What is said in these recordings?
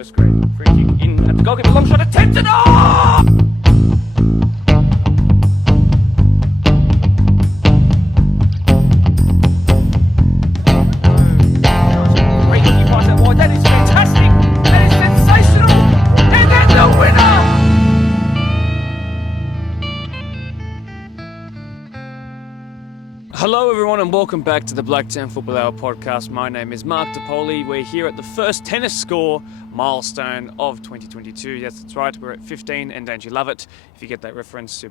first grade. Free kick in at the goalkeeper. Long shot attempted. Oh! Great kick pass out wide. That is fantastic. That is sensational. And then the winner. Hello everyone and welcome back to the Blacktown Football Hour podcast. My name is Mark DePoli. We're here at the first tennis score milestone of 2022. Yes, that's right. We're at 15 and don't you love it? If you get that reference,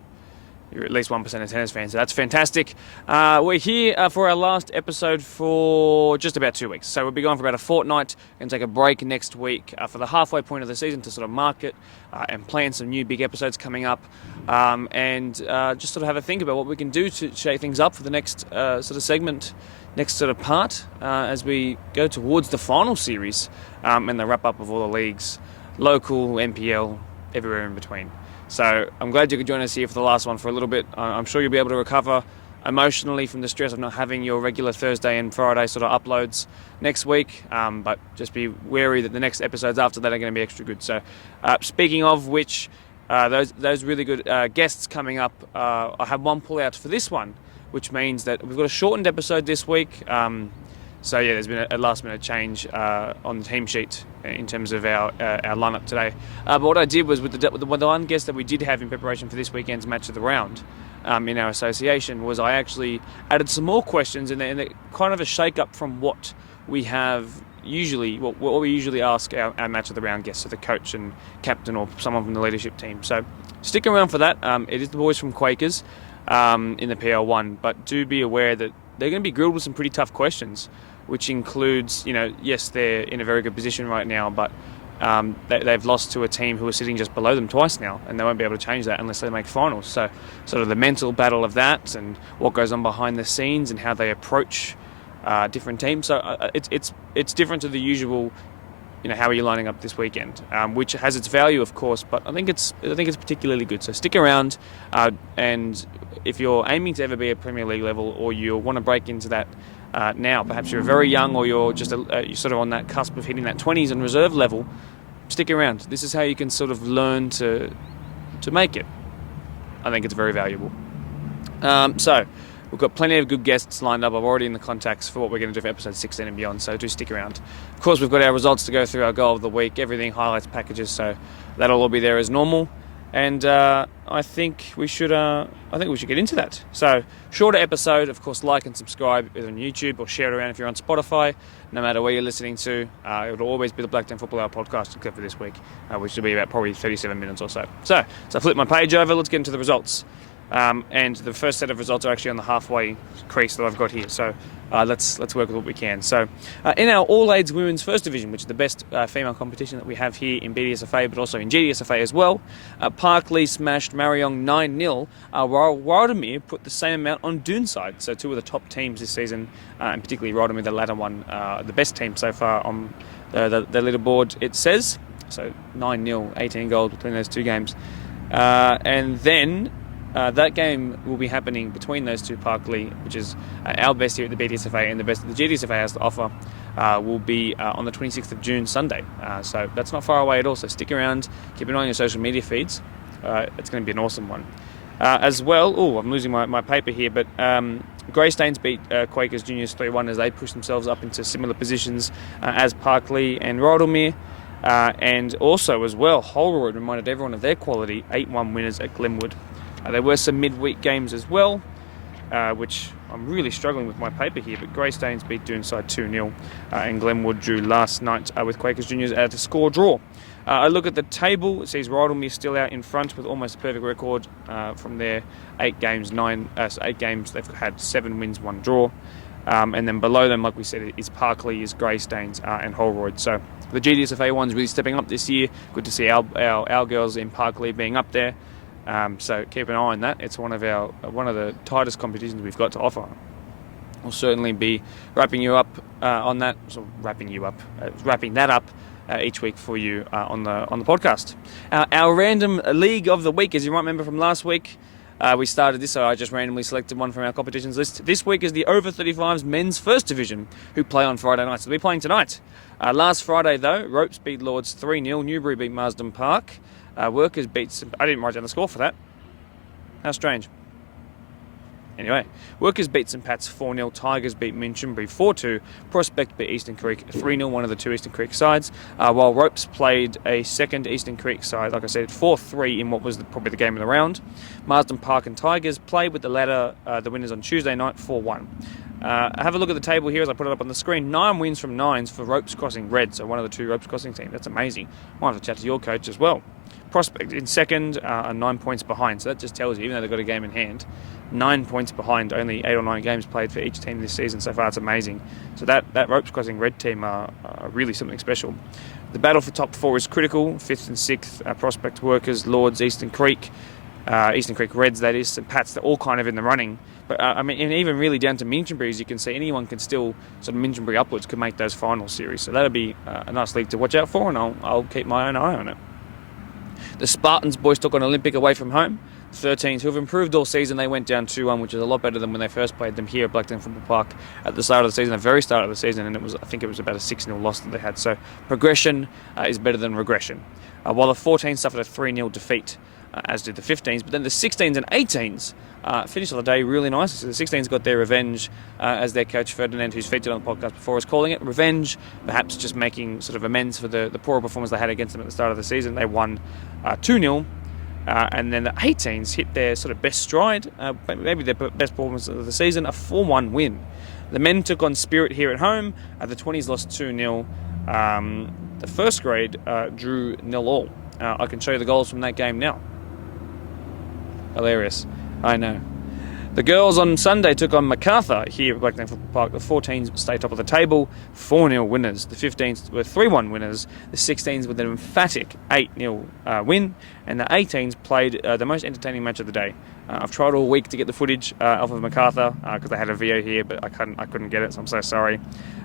you're at least 1% of tennis fans, so that's fantastic. We're here for our last episode for just about 2 weeks. So we'll be gone for about a fortnight and take a break next week for the halfway point of the season to sort of mark it and plan some new big episodes coming up and just sort of have a think about what we can do to shake things up for the next sort of segment, next sort of part as we go towards the final series and the wrap up of all the leagues, local, NPL, everywhere in between. So I'm glad you could join us here for the last one for a little bit. I'm sure you'll be able to recover emotionally from the stress of not having your regular Thursday and Friday sort of uploads next week. But just be wary that the next episodes after that are going to be extra good. So speaking of which, those really good guests coming up, I have one pull out for this one, which means that we've got a shortened episode this week. So yeah, there's been a last minute change on the team sheet in terms of our lineup today. But what I did was with the one guest that we did have in preparation for this weekend's match of the round in our association was I actually added some more questions and kind of a shake up from what we have usually, what we usually ask our match of the round guests, so the coach and captain or someone from the leadership team. So stick around for that. It is the boys from Quakers in the PL1, but do be aware that they're going to be grilled with some pretty tough questions, which includes, yes, they're in a very good position right now, but they've lost to a team who are sitting just below them twice now, and they won't be able to change that unless they make finals. So sort of the mental battle of that and what goes on behind the scenes and how they approach different teams. So it's different to the usual, how are you lining up this weekend, which has its value, of course, but I think it's particularly good. So stick around, and if you're aiming to ever be at Premier League level or you want to break into that now, perhaps you're very young or you're just you're sort of on that cusp of hitting that 20s and reserve level, stick around. This is how you can sort of learn to make it. I think it's very valuable. So we've got plenty of good guests lined up. I'm already in the contacts for what we're going to do for episode 16 and beyond, so do stick around. Of course, we've got our results to go through, our goal of the week, everything, highlights, packages, so that'll all be there as normal. And I think we should get into that. So, shorter episode, of course, like and subscribe either on YouTube or share it around if you're on Spotify. No matter where you're listening to, it'll always be the Blacktown Football Hour podcast, except for this week, which will be about probably 37 minutes or so. So I flip my page over. Let's get into the results. And the first set of results are actually on the halfway crease that I've got here. So let's work with what we can. So in our All-Aids Women's First Division, which is the best female competition that we have here in BDSFA, but also in GDSFA as well, Parkley smashed Mariong 9-0, while Rothermere put the same amount on Doonside. So two of the top teams this season, and particularly Rothermere, the latter one, the best team so far on the leaderboard, it says. So 9-0, 18 goals between those two games. And then that game will be happening between those two, Parkley, which is our best here at the BDSFA and the best that the GDSFA has to offer, will be on the 26th of June, Sunday. So that's not far away at all, so stick around, keep an eye on your social media feeds. It's going to be an awesome one. As well, I'm losing my paper here, but Greystanes beat Quakers Juniors 3-1 as they push themselves up into similar positions as Parkley and Rothermere. And also, as well, Holroyd reminded everyone of their quality, 8-1 winners at Glenwood. There were some midweek games as well, which I'm really struggling with my paper here, but Greystanes beat Doonside 2-0 and Glenwood drew last night with Quakers Juniors at a score draw. I look at the table, it sees Rothermere still out in front with almost a perfect record from their 8 games. They've had 7 wins, 1 draw. And then below them, like we said, is Parkley, is Greystanes and Holroyd. So the GDSFA one's really stepping up this year. Good to see our girls in Parkley being up there. So keep an eye on that. It's one of the tightest competitions we've got to offer. We'll certainly be wrapping you up on that. So wrapping that up each week for you on the podcast. Our random league of the week, as you might remember from last week, We started this, so I just randomly selected one from our competitions list. This week is the over 35s men's first division, who play on Friday night. So they'll be playing tonight. Last Friday, though, Ropes beat Lords 3-0. Newbury beat Marsden Park. Workers beat... I didn't write down the score for that. How strange. Anyway, Workers beat St Pat's 4-0, Tigers beat Minchinbury 4-2, Prospect beat Eastern Creek 3-0, one of the two Eastern Creek sides, while Ropes played a second Eastern Creek side, like I said, 4-3 in what was probably the game of the round. Marsden Park and Tigers played with the latter, the winners on Tuesday night, 4-1. Have a look at the table here as I put it up on the screen. 9 wins from 9s for Ropes Crossing Red, so one of the two Ropes Crossing teams. That's amazing. Might have to chat to your coach as well. Prospect in second are 9 points behind, so that just tells you, even though they've got a game in hand, 9 points behind, only 8 or 9 games played for each team this season so far. It's amazing. So that Ropes Crossing Red team are really something special. The battle for top 4 is critical. 5th and 6th, Prospect, Workers, Lords, Eastern Creek Reds, that is, St Pat's, they're all kind of in the running. But I mean, and even really down to Minchinbury, as you can see, anyone can still, sort of Minchinbury upwards, could make those final series. So that'll be a nice league to watch out for, and I'll keep my own eye on it. The Spartans boys took on Olympic away from home. 13s, who have improved all season. They went down 2-1, which is a lot better than when they first played them here at Blacktown Football Park at the start of the season, the very start of the season, and I think it was about a 6-0 loss that they had. So progression is better than regression. While the 14s suffered a 3-0 defeat, as did the 15s, but then the 16s and 18s finished the day really nice. So the 16s got their revenge, as their coach Ferdinand, who's featured on the podcast before, is calling it. Revenge, perhaps just making sort of amends for the poorer performance they had against them at the start of the season. They won 2-0. And then the 18s hit their sort of best stride, maybe their best performance of the season, a 4-1 win. The men took on Spirit here at home. The 20s lost 2-0. The first grade drew 0-0. I can show you the goals from that game now. Hilarious. I know. The girls on Sunday took on Macarthur here at Blacktown Football Park. The 14s stayed top of the table, 4-0 winners. The 15s were 3-1 winners. The 16s with an emphatic 8-0 win. And the 18s played the most entertaining match of the day. I've tried all week to get the footage off of Macarthur because they had a VO here, but I couldn't get it, so I'm so sorry.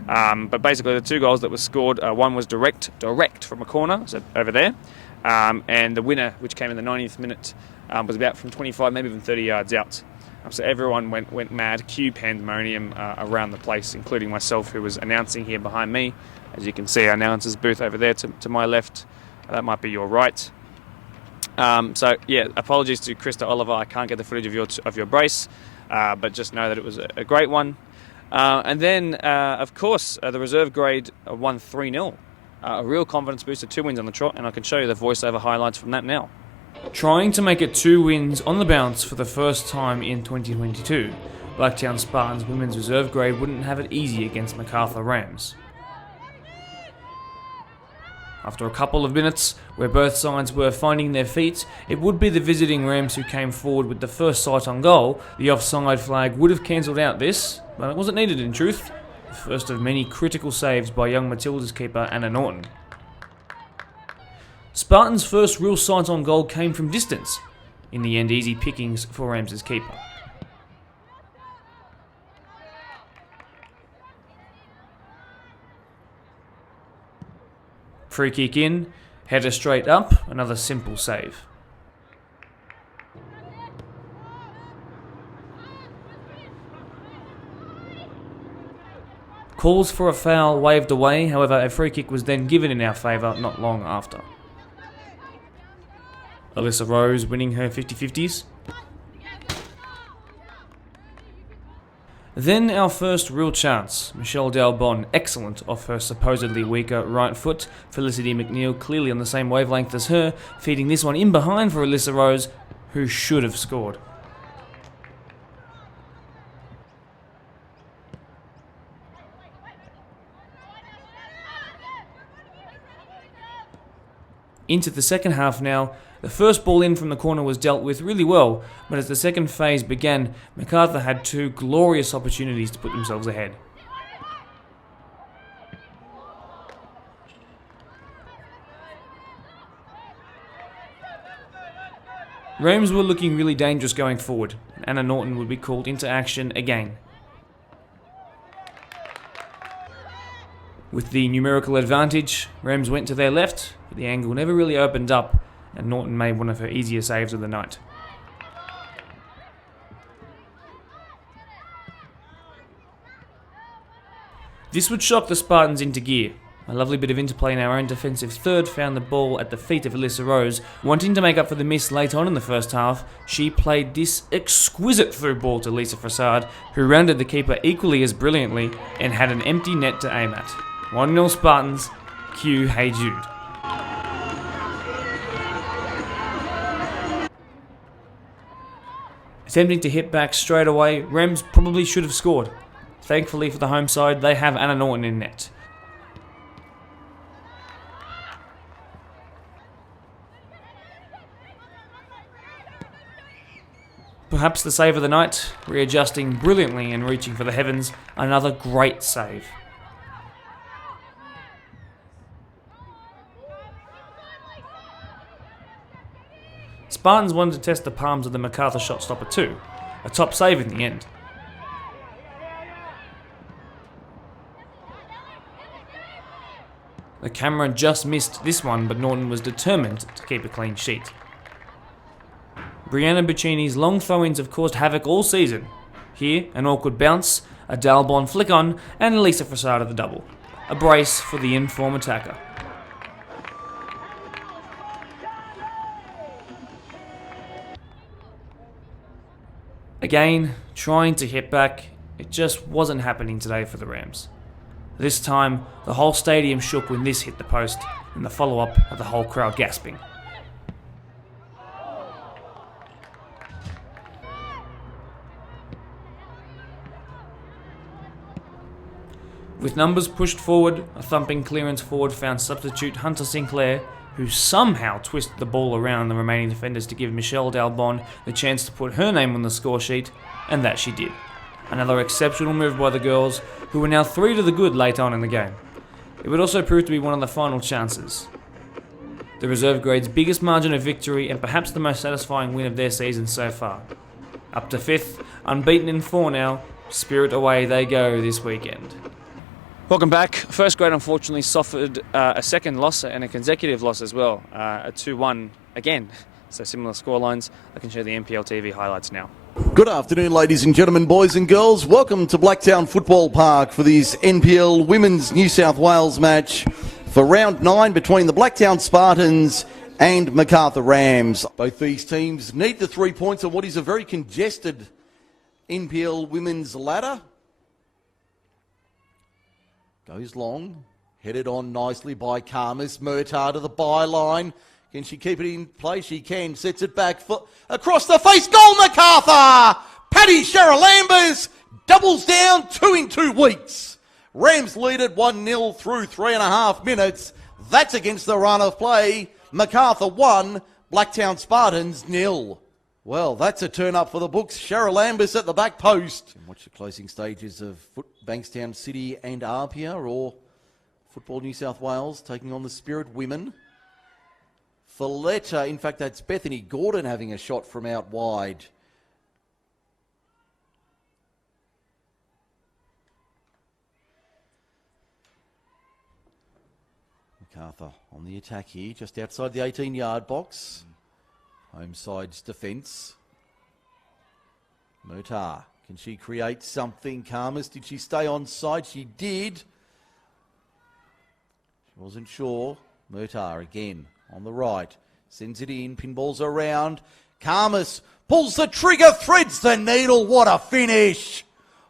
But basically, the two goals that were scored, one was direct from a corner, so over there. And the winner, which came in the 90th minute, was about from 25, maybe even 30 yards out. So everyone went mad, cue pandemonium around the place, including myself, who was announcing here behind me. As you can see, our announcer's booth over there to my left. That might be your right. So yeah, apologies to Krista Oliver. I can't get the footage of your brace, but just know that it was a great one. And then, of course, the reserve grade won 3-0. A real confidence booster, 2 wins on the trot, and I can show you the voiceover highlights from that now. Trying to make it 2 wins on the bounce for the first time in 2022, Blacktown Spartans women's reserve grade wouldn't have it easy against Macarthur Rams. After a couple of minutes, where both sides were finding their feet, it would be the visiting Rams who came forward with the first sight on goal. The offside flag would have cancelled out this, but it wasn't needed in truth. The first of many critical saves by young Matilda's keeper Anna Norton. Spartans' first real sight on goal came from distance. In the end, easy pickings for Rams' keeper. Free kick in, header straight up, another simple save. Calls for a foul waved away, however a free kick was then given in our favour not long after. Alyssa Rose winning her 50-50s. Then our first real chance. Michelle Dalbon, excellent off her supposedly weaker right foot. Felicity McNeil clearly on the same wavelength as her, feeding this one in behind for Alyssa Rose, who should have scored. Into the second half now. The first ball in from the corner was dealt with really well, but as the second phase began, Macarthur had 2 glorious opportunities to put themselves ahead. Rams were looking really dangerous going forward, and Anna Norton would be called into action again. With the numerical advantage, Rams went to their left, but the angle never really opened up, and Norton made one of her easier saves of the night. This would shock the Spartans into gear. A lovely bit of interplay in our own defensive third found the ball at the feet of Alyssa Rose. Wanting to make up for the miss late on in the first half, she played this exquisite through ball to Lisa Frassard, who rounded the keeper equally as brilliantly and had an empty net to aim at. 1-0 Spartans, cue Hey Jude. Attempting to hit back straight away, Rems probably should have scored. Thankfully for the home side, they have Anna Norton in net. Perhaps the save of the night, readjusting brilliantly and reaching for the heavens, another great save. Spartans wanted to test the palms of the MacArthur shot stopper too, a top save in the end. The camera just missed this one, but Norton was determined to keep a clean sheet. Brianna Buccini's long throw-ins have caused havoc all season. Here, an awkward bounce, a Dalbon flick on, and Lisa Frassard at the double. A brace for the in-form attacker. Again, trying to hit back, it just wasn't happening today for the Rams. This time, the whole stadium shook when this hit the post, and the follow-up had the whole crowd gasping. With numbers pushed forward, a thumping clearance forward found substitute Hunter Sinclair, who somehow twisted the ball around the remaining defenders to give Michelle Dalbon the chance to put her name on the score sheet, and that she did. Another exceptional move by the girls, who were now 3 to the good late on in the game. It would also prove to be one of the final chances. The reserve grade's biggest margin of victory and perhaps the most satisfying win of their season so far. Up to 5th, unbeaten in 4 now, Spirit away they go this weekend. Welcome back. First grade unfortunately suffered a second loss and a consecutive loss as well, a 2-1 again. So similar scorelines. I can show the NPL TV highlights now. Good afternoon, ladies and gentlemen, boys and girls. Welcome to Blacktown Football Park for this NPL Women's New South Wales match for round 9 between the Blacktown Spartans and MacArthur Rams. Both these teams need the 3 points on what is a very congested NPL women's ladder. Goes long, headed on nicely by Karmas. Murtagh to the byline. Can she keep it in play? She can. Sets it back across the face. Goal, MacArthur! Paddy Sherrilambers doubles down 2 in 2 weeks. Rams lead at 1-0 through 3.5 minutes. That's against the run of play. MacArthur 1, Blacktown Spartans 0. Well, that's a turn up for the books. Sherrilambers at the back post. And watch the closing stages of Bankstown City and Arpia, or Football New South Wales taking on the Spirit Women. Folletta, in fact, that's Bethany Gordon having a shot from out wide. MacArthur on the attack here, just outside the 18-yard box. Home side's defence. Murtagh, can she create something? Karmas, did she stay on side? She did. She wasn't sure. Murtagh again on the right. Sends it in, pinballs around. Karmas pulls the trigger, threads the needle. What a finish.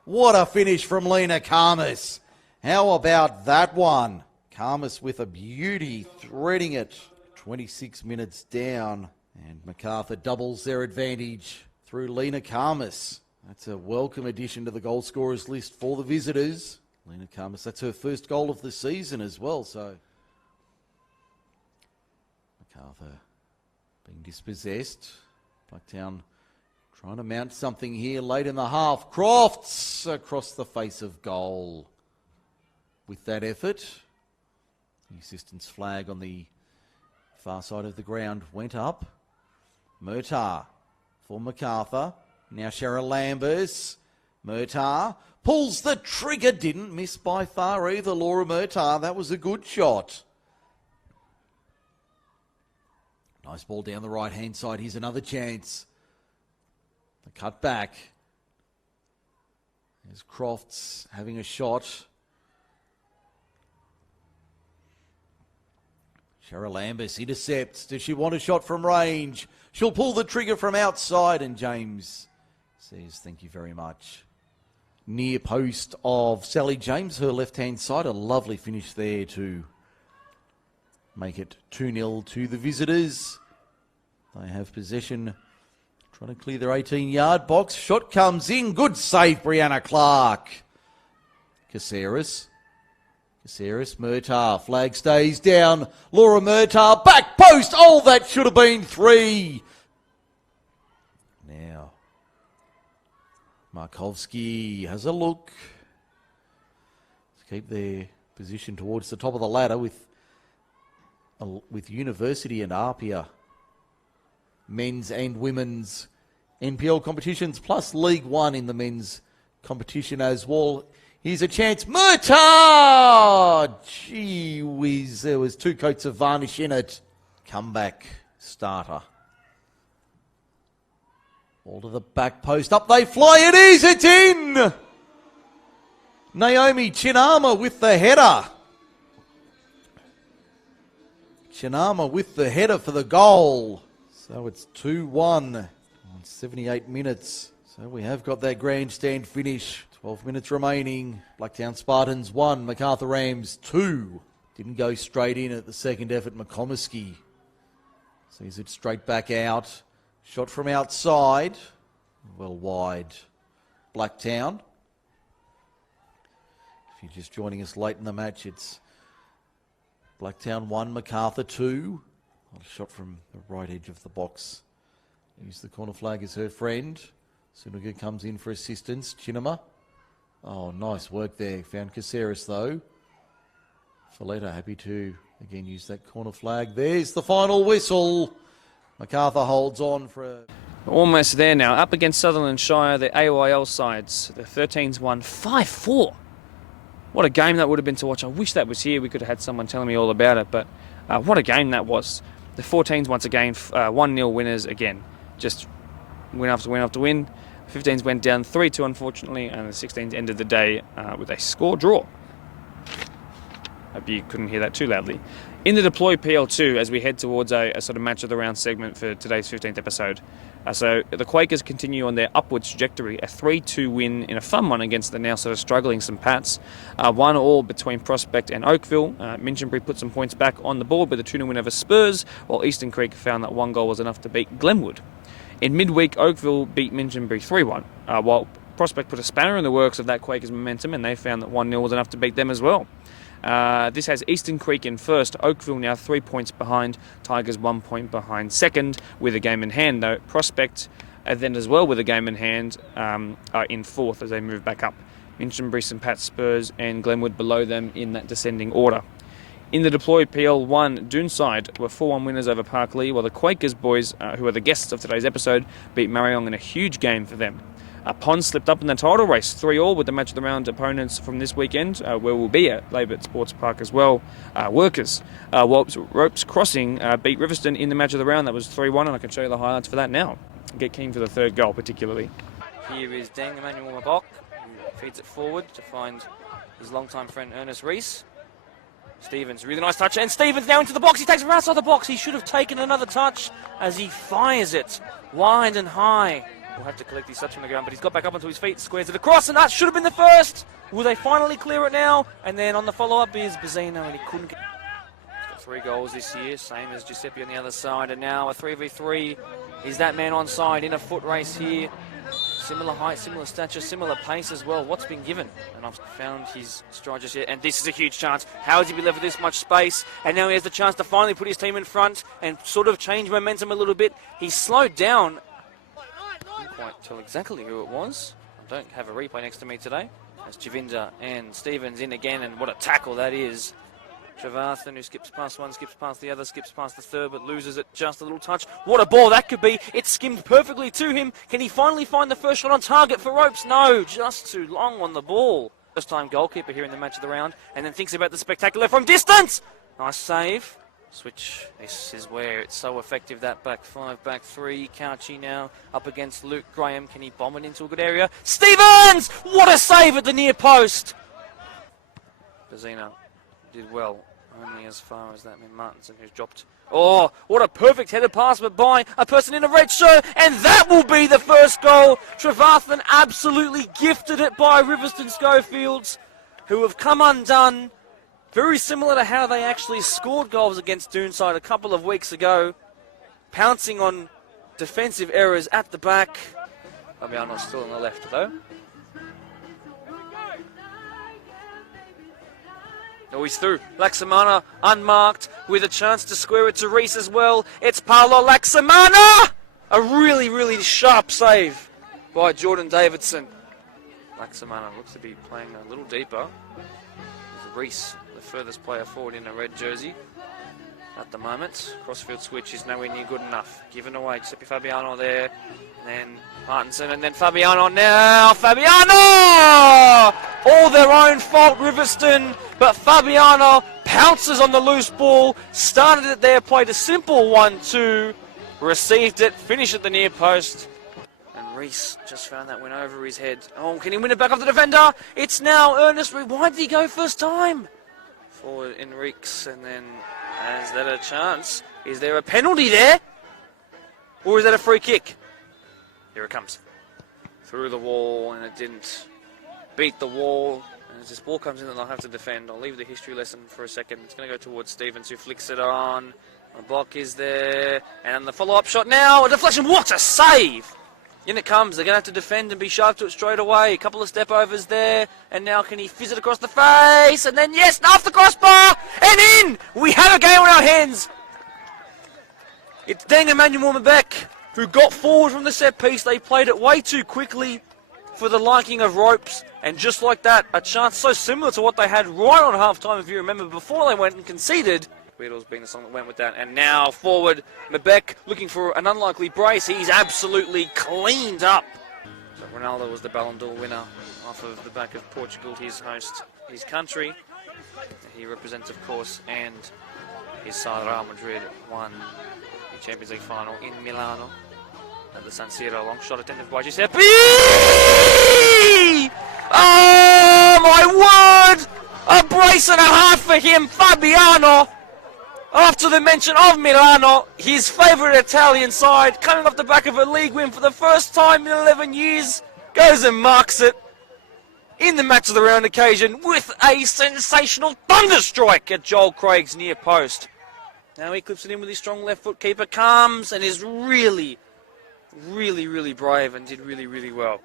What a finish from Lena Karmas. How about that one? Karmas with a beauty, threading it. 26 minutes down. And MacArthur doubles their advantage through Lena Karmas. That's a welcome addition to the goal scorers list for the visitors. Lena Karmas, that's her first goal of the season as well. So MacArthur being dispossessed. Blacktown trying to mount something here late in the half. Crofts across the face of goal. With that effort, the assistance flag on the far side of the ground went up. Murtagh for MacArthur. Now Sherrilambers. Murtagh pulls the trigger. Didn't miss by far either, Laura Murtagh. That was a good shot. Nice ball down the right-hand side. Here's another chance. The cut back. There's Crofts having a shot. Charalambous intercepts. Does she want a shot from range? She'll pull the trigger from outside, and James says thank you very much. Near post of Sally James, her left-hand side. A lovely finish there to make it 2-0 to the visitors. They have possession, trying to clear their 18-yard box. Shot comes in. Good save, Brianna Clark. Caceres, Murtagh, flag stays down. Laura Murtagh, back post. Oh, that should have been 3. Now, Markovski has a look. Let's keep their position towards the top of the ladder with University and Apia. Men's and women's NPL competitions, plus League One in the men's competition as well. Here's a chance. Murtagh! Gee whiz, there was 2 coats of varnish in it. Comeback starter. All to the back post. Up they fly. It is. It's in! Naomi Chinama with the header. Chinama with the header for the goal. So it's 2-1 on 78 minutes. So we have got that grandstand finish. 12 minutes remaining. Blacktown Spartans 1, MacArthur Rams 2. Didn't go straight in at the second effort. McComiskey sees it straight back out. Shot from outside. Well wide. Blacktown. If you're just joining us late in the match, it's Blacktown 1, MacArthur 2. A shot from the right edge of the box. Use the corner flag as her friend. Suniga comes in for assistance. Chinama. Oh, nice work there. Found Caceres though. Folletta happy to again use that corner flag. There's the final whistle. MacArthur holds on for a... Almost there now. Up against Sutherland Shire, the AYL sides. The 13s won 5-4. What a game that would have been to watch. I wish that was here. We could have had someone telling me all about it. But what a game that was. The 14s once again, 1-0 winners again. Just win after win after win. 15s went down 3-2 unfortunately, and the 16s ended the day with a score draw. Hope you couldn't hear that too loudly. In the Deploy PL2, as we head towards a sort of match of the round segment for today's 15th episode. So the Quakers continue on their upwards trajectory, a 3-2 win in a fun one against the now sort of struggling St Pats. 1-1 between Prospect and Oakville. Minchinbury put some points back on the board with a 2-0 win over Spurs, while Eastern Creek found that 1 goal was enough to beat Glenwood. In midweek, Oakville beat Minchinbury 3-1, while Prospect put a spanner in the works of that Quakers momentum, and they found that 1-0 was enough to beat them as well. This has Eastern Creek in first, Oakville now 3 points behind, Tigers 1 point behind second with a game in hand though. Prospect then as well with a game in hand are in fourth as they move back up. Minchinbury, St Pat's, Spurs and Glenwood below them in that descending order. In the Deployed PL1, Doonside were 4-1 winners over Parklea, while the Quakers boys, who are the guests of today's episode, beat Mariong in a huge game for them. Pond slipped up in the title race, 3-3 with the match of the round opponents from this weekend, where we'll be at Labor Sports Park as well. Workers, Ropes Crossing beat Riverston in the match of the round. That was 3-1, and I can show you the highlights for that now. Get keen for the third goal, particularly. Here is Deng Emmanuel Mabok, who feeds it forward to find his longtime friend Ernest Rees. Stevens, really nice touch, and Stevens now into the box. He takes it right outside the box. He should have taken another touch as he fires it wide and high. We'll have to collect his touch from the ground, but he's got back up onto his feet, squares it across, and that should have been the first. Will they finally clear it now? And then on the follow-up is Bazzino, and he couldn't get... He's got 3 goals this year, same as Giuseppe on the other side, and now a 3v3. Is that man onside in a foot race here? Similar height, similar stature, similar pace as well. What's been given? And I've found his stride just yet, and this is a huge chance. How has he been left with this much space? And now he has the chance to finally put his team in front and sort of change momentum a little bit. He's slowed down. I can't quite tell exactly who it was. I don't have a replay next to me today. As Javinda and Stevens in again, and what a tackle that is. Trevathan, who skips past one, skips past the other, skips past the third, but loses it just a little touch. What a ball that could be. It skimmed perfectly to him. Can he finally find the first shot on target for Ropes? No, just too long on the ball. First time goalkeeper here in the match of the round, and then thinks about the spectacular from distance. Nice save. Switch, this is where it's so effective, that back 5, back 3. Couchy now up against Luke Graham. Can he bomb it into a good area? Stevens! What a save at the near post. Bazzino did well Only as far as that man Martinson, who's dropped. Oh, what a perfect header pass, but by a person in a red shirt, and that will be the first goal. Trevathan absolutely gifted it by Riverston Schofields, who have come undone. Very similar to how they actually scored goals against Doonside a couple of weeks ago, pouncing on defensive errors at the back. Fabiano's still on the left, though. Oh, he's through. Laxamana unmarked with a chance to square it to Reese as well. It's Paolo Laxamana! A really, really sharp save by Jordan Davidson. Laxamana looks to be playing a little deeper. There's Reese, the furthest player forward in a red jersey at the moment. Crossfield switch is nowhere near good enough. Given away. Giuseppe Fabiano there. And then Martinson, and then Fabiano now. Fabiano! All their own fault, Riverston. But Fabiano pounces on the loose ball. Started it there, played a simple 1-2. Received it, finished at the near post. And Reese just found that went over his head. Oh, can he win it back off the defender? It's now Ernest Reese. Why did he go first time? Forward Enriques, and then is that a chance? Is there a penalty there? Or is that a free kick? Here it comes. Through the wall, and it didn't beat the wall. And as this ball comes in, then they'll have to defend. I'll leave the history lesson for a second. It's going to go towards Stevens, who flicks it on. A block is there. And the follow-up shot now. A deflection. What a save! In it comes. They're going to have to defend and be sharp to it straight away. A couple of step-overs there. And now can he fizz it across the face? And then, yes, off the crossbar! And in! We have a game on our hands! It's Deng Emmanuel Mabek, who got forward from the set piece. They played it way too quickly for the liking of Ropes. And just like that, a chance so similar to what they had right on half-time, if you remember, before they went and conceded. Beatles being the song that went with that. And now forward, Mabek looking for an unlikely brace. He's absolutely cleaned up. So Ronaldo was the Ballon d'Or winner off of the back of Portugal, his host, his country. He represents, of course, and his side, Real Madrid, won the Champions League final in Milano at the San Siro. Long shot attempted by Giuseppe. Oh, my word! A brace and a half for him, Fabiano. After the mention of Milano, his favourite Italian side, coming off the back of a league win for the first time in 11 years, goes and marks it in the match of the round occasion with a sensational thunderstrike at Joel Craig's near post. Now he clips it in with his strong left foot. Keeper comes and is really, really, really brave and did really, really well.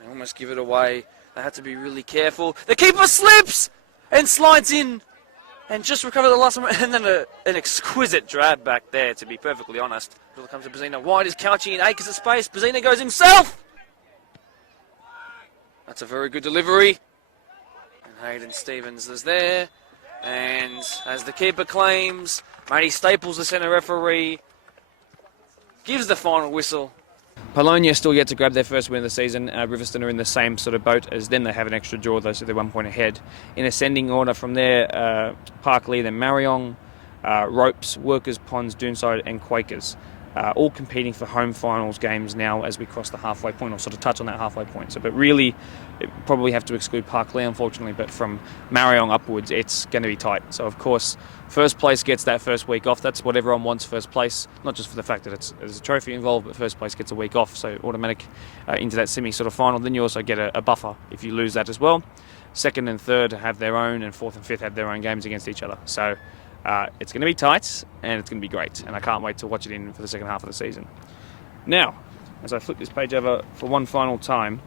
They almost give it away. They had to be really careful. The keeper slips and slides in and just recover the last one. And then an exquisite drab back there, to be perfectly honest. Ball comes to Brzina. Wide is couching in acres of space. Brzina goes himself. That's a very good delivery. And Hayden Stevens is there. And as the keeper claims, Matty Staples, the centre referee, gives the final whistle. Polonia still yet to grab their first win of the season. Riverston are in the same sort of boat as them. They have an extra draw, though, so they're 1 point ahead. In ascending order from there, Parkley, then Marion, Ropes, Workers, Ponds, Doonside and Quakers. All competing for home finals games now as we cross the halfway point, or sort of touch on that halfway point. So, but really, probably have to exclude Parkley, unfortunately, but from Marion upwards, it's going to be tight. So, of course, first place gets that first week off. That's what everyone wants, first place. Not just for the fact that there's a trophy involved, but first place gets a week off, so automatic into that semi sort of final. Then you also get a buffer if you lose that as well. Second and third have their own, and fourth and fifth have their own games against each other. So it's going to be tight, and it's going to be great. And I can't wait to watch it in for the second half of the season. Now, as I flip this page over for one final time,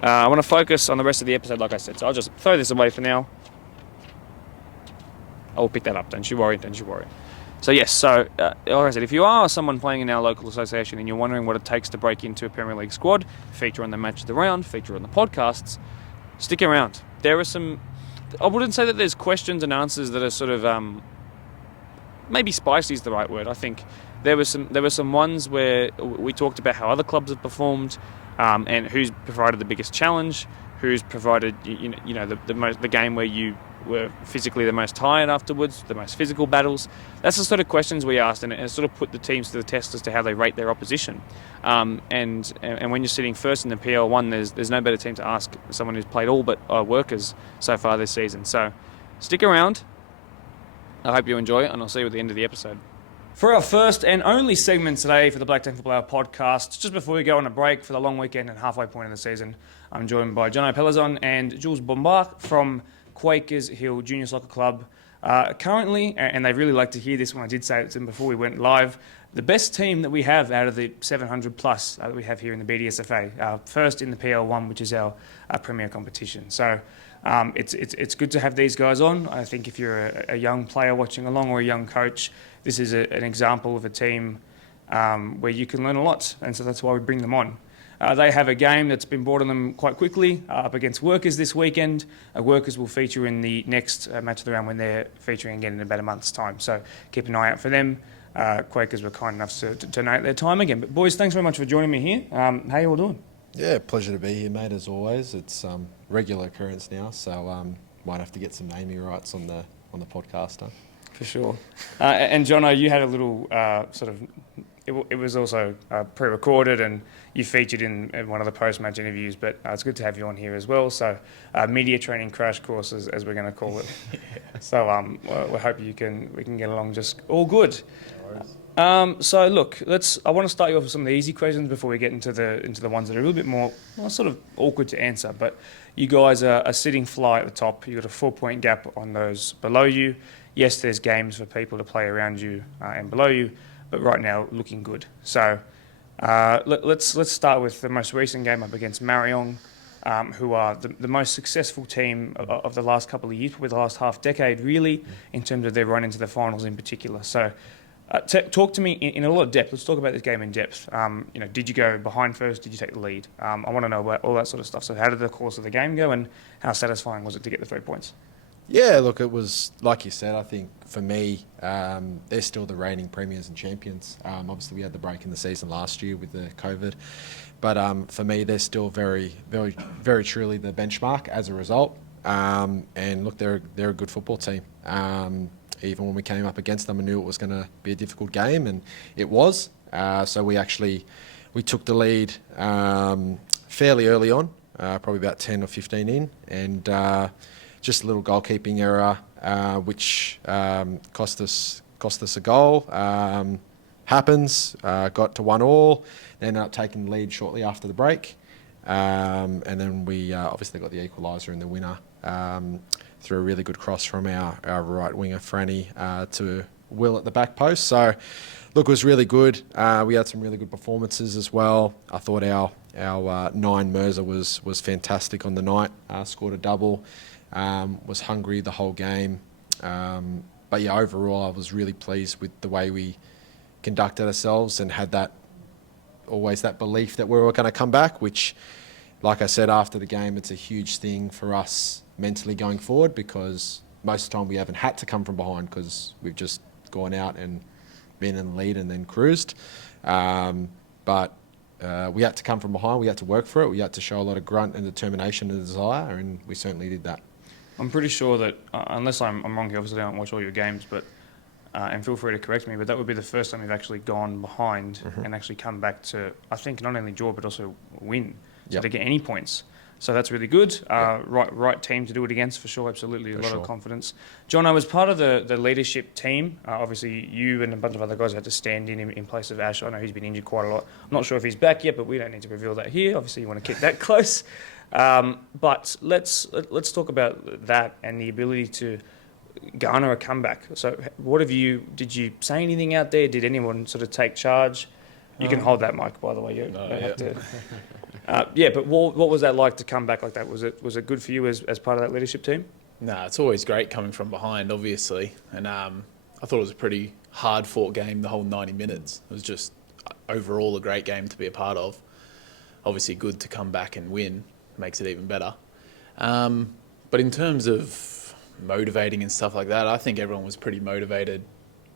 I want to focus on the rest of the episode, like I said. So I'll just throw this away for now. I will pick that up, don't you worry. So yes, so like I said, if you are someone playing in our local association and you're wondering what it takes to break into a Premier League squad, feature on the Match of the Round, feature on the podcasts, stick around. There are some, I wouldn't say that there's questions and answers that are sort of, maybe spicy is the right word. I think there were some ones where we talked about how other clubs have performed, and who's provided the biggest challenge, who's provided the game where you were physically the most tired afterwards, the most physical battles? That's the sort of questions we asked, and it sort of put the teams to the test as to how they rate their opposition. And when you're sitting first in the PL1, there's no better team to ask someone who's played all but Workers so far this season. So stick around. I hope you enjoy it, and I'll see you at the end of the episode. For our first and only segment today for the Blacktown Football Hour podcast, just before we go on a break for the long weekend and halfway point of the season, I'm joined by Jono Pelazon and Jules Bombard from Quakers Hill Junior Soccer Club. Currently, and they really like to hear this when I did say it to them before we went live, the best team that we have out of the 700 plus that we have here in the BDSFA, first in the PL1, which is our premier competition. So it's good to have these guys on. I think if you're a young player watching along or a young coach, this is an example of a team where you can learn a lot, and so that's why we bring them on. They have a game that's been brought on them quite quickly up against Workers this weekend. Workers will feature in the next match of the round when they're featuring again in about a month's time, so keep an eye out for them. Quakers were kind enough to donate their time again. But boys, thanks very much for joining me here. How you all doing? Yeah, pleasure to be here, mate, as always. It's regular occurrence now, so might have to get some naming rights on the podcast, huh? For sure. And Jono, you had a little it was also pre-recorded, and you featured in one of the post-match interviews, but it's good to have you on here as well. So media training crash course, as we're going to call it. Yeah. So we hope we can get along just all good. So look, I want to start you off with some of the easy questions before we get into the ones that are a little bit more sort of awkward to answer. But you guys are sitting fly at the top. You've got a 4-point gap on those below you. Yes, there's games for people to play around you and below you, but right now looking good. So let's start with the most recent game up against Mariong, who are the most successful team of the last couple of years, probably the last half decade really, in terms of their run into the finals in particular. So talk to me in a lot of depth. Let's talk about this game in depth. Did you go behind first? Did you take the lead? I want to know about all that sort of stuff. So how did the course of the game go, and how satisfying was it to get the 3 points? Yeah, look, it was, like you said, I think for me, they're still the reigning premiers and champions. Obviously, we had the break in the season last year with the COVID. But for me, they're still very, very, very truly the benchmark as a result. And look, they're a good football team. Even when we came up against them, I knew it was going to be a difficult game, and it was. So we took the lead fairly early on, probably about 10 or 15 in, and just a little goalkeeping error, which cost us a goal. Happens. Got to 1-1. Ended up taking the lead shortly after the break, and then we obviously got the equaliser and the winner through a really good cross from our right winger Franny to Will at the back post. So, look, it was really good. We had some really good performances as well. I thought our 9 Mercer was fantastic on the night. Scored a double. Was hungry the whole game. But yeah, overall, I was really pleased with the way we conducted ourselves and had always that belief that we were going to come back, which, like I said after the game, it's a huge thing for us mentally going forward, because most of the time we haven't had to come from behind because we've just gone out and been in the lead and then cruised. But we had to come from behind. We had to work for it. We had to show a lot of grunt and determination and desire, and we certainly did that. I'm pretty sure that, unless I'm wrong here, obviously I don't watch all your games, but and feel free to correct me, but that would be the first time you've actually gone behind and actually come back to, I think, not only draw but also win, so to get any points. So that's really good. Right team to do it against, for sure, absolutely. A lot of confidence. John, I was part of the leadership team. Obviously, you and a bunch of other guys had to stand in place of Ash. I know he's been injured quite a lot. I'm not sure if he's back yet, but we don't need to reveal that here. Obviously, you want to keep that close. But let's talk about that and the ability to garner a comeback. So did you say anything out there? Did anyone sort of take charge? You can hold that mic, by the way. You don't have to. But what was that like to come back like that? Was it good for you as part of that leadership team? No, it's always great coming from behind, obviously. And I thought it was a pretty hard-fought game the whole 90 minutes. It was just overall a great game to be a part of. Obviously good to come back and win. Makes it even better. But in terms of motivating and stuff like that, I think everyone was pretty motivated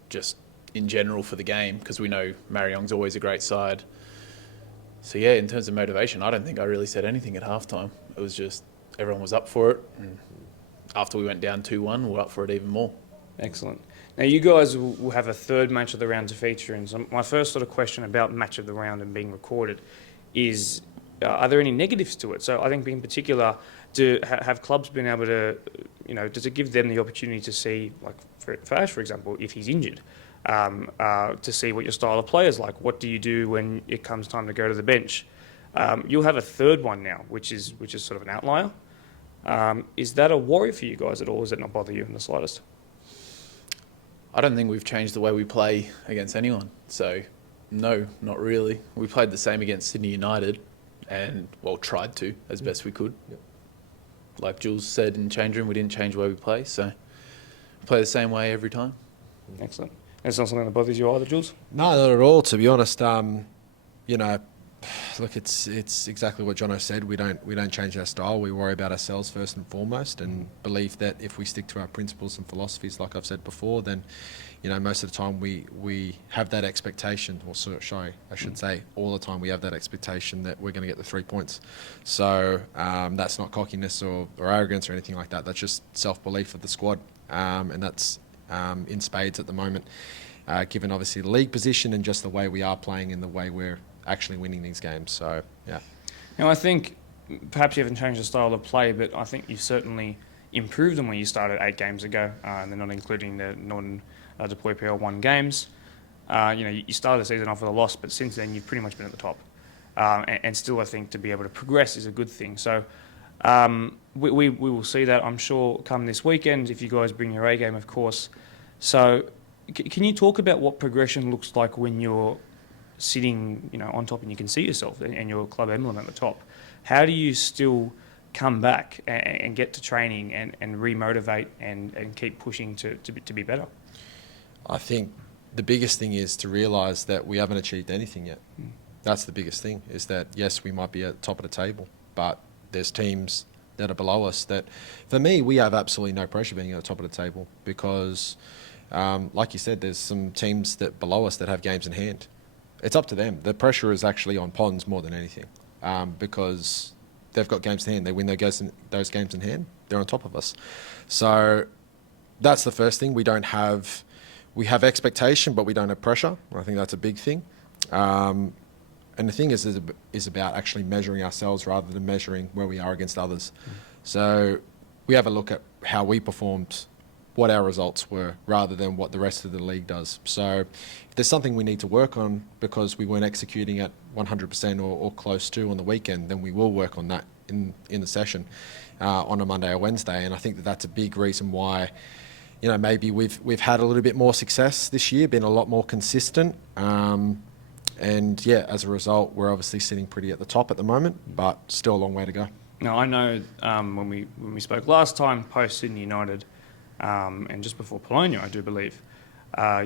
just in general for the game, because we know Mariong's always a great side. So yeah, in terms of motivation, I don't think I really said anything at halftime. It was just everyone was up for it, and after we went down 2-1, we're up for it even more. Excellent. Now, you guys will have a third match of the round to feature in. So my first sort of question about match of the round and being recorded is, are there any negatives to it? So I think in particular, have clubs been able to, does it give them the opportunity to see, like for Ash, for example, if he's injured, to see what your style of play is like? What do you do when it comes time to go to the bench? You'll have a third one now, which is sort of an outlier. Is that a worry for you guys at all? Does that not bother you in the slightest? I don't think we've changed the way we play against anyone. So, no, not really. We played the same against Sydney United and, tried to as best we could. Yep. Like Jules said in the change room, we didn't change the way we play. So, we play the same way every time. Excellent. It's not something that bothers you either, Jules? No, not at all, to be honest. Look, it's exactly what Jono said. We don't change our style. We worry about ourselves first and foremost, and believe that if we stick to our principles and philosophies, like I've said before, then most of the time we have that expectation. Or sorry, I should say all the time we have that expectation that we're going to get the 3 points. So that's not cockiness or arrogance or anything like that. That's just self-belief of the squad, and that's in spades at the moment, given obviously the league position and just the way we are playing and the way we're actually winning these games. So, yeah. Now, I think perhaps you haven't changed the style of play, but I think you've certainly improved them when you started 8 games ago, and they're not including the non-deploy PL1 games. You started the season off with a loss, but since then you've pretty much been at the top. And still, I think to be able to progress is a good thing. So we will see that, I'm sure, come this weekend, if you guys bring your A game, of course. So can you talk about what progression looks like when you're sitting on top and you can see yourself and your club emblem at the top? How do you still come back and get to training and re-motivate and keep pushing to be better? I think the biggest thing is to realise that we haven't achieved anything yet. That's the biggest thing, is that yes, we might be at the top of the table, but there's teams that are below us that, for me, we have absolutely no pressure being at the top of the table because, like you said, there's some teams that below us that have games in hand. It's up to them. The pressure is actually on Ponds more than anything, because they've got games in hand. They win those games in hand, they're on top of us. So that's the first thing. We have expectation, but we don't have pressure. I think that's a big thing. And the thing is about actually measuring ourselves rather than measuring where we are against others. So we have a look at how we performed, what our results were, rather than what the rest of the league does. So if there's something we need to work on because we weren't executing at 100% or close to on the weekend, then we will work on that in the session on a Monday or Wednesday. And I think that's a big reason why maybe we've had a little bit more success this year, been a lot more consistent. And yeah, as a result, we're obviously sitting pretty at the top at the moment, but still a long way to go. Now, I know when we spoke last time, post Sydney United, and just before Polonia, I do believe,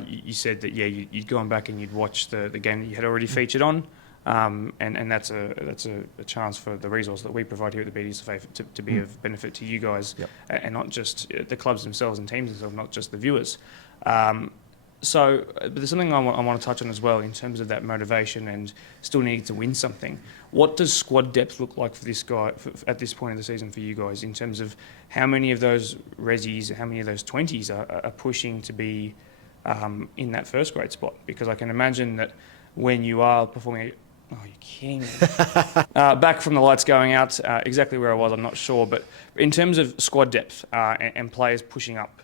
you said that you'd gone back and you'd watched the game that you had already featured on, and that's a chance for the resource that we provide here at the BDSFA to be of benefit to you guys, and not just the clubs themselves and teams themselves, not just the viewers. But there's something I want to touch on as well in terms of that motivation and still needing to win something. What does squad depth look like for this guy at this point of the season for you guys, in terms of how many of those resis, how many of those 20s are pushing to be in that first grade spot? Because I can imagine that when you are performing... Oh, you're kidding me. Back from the lights going out, exactly where I was, I'm not sure. But in terms of squad depth and players pushing up...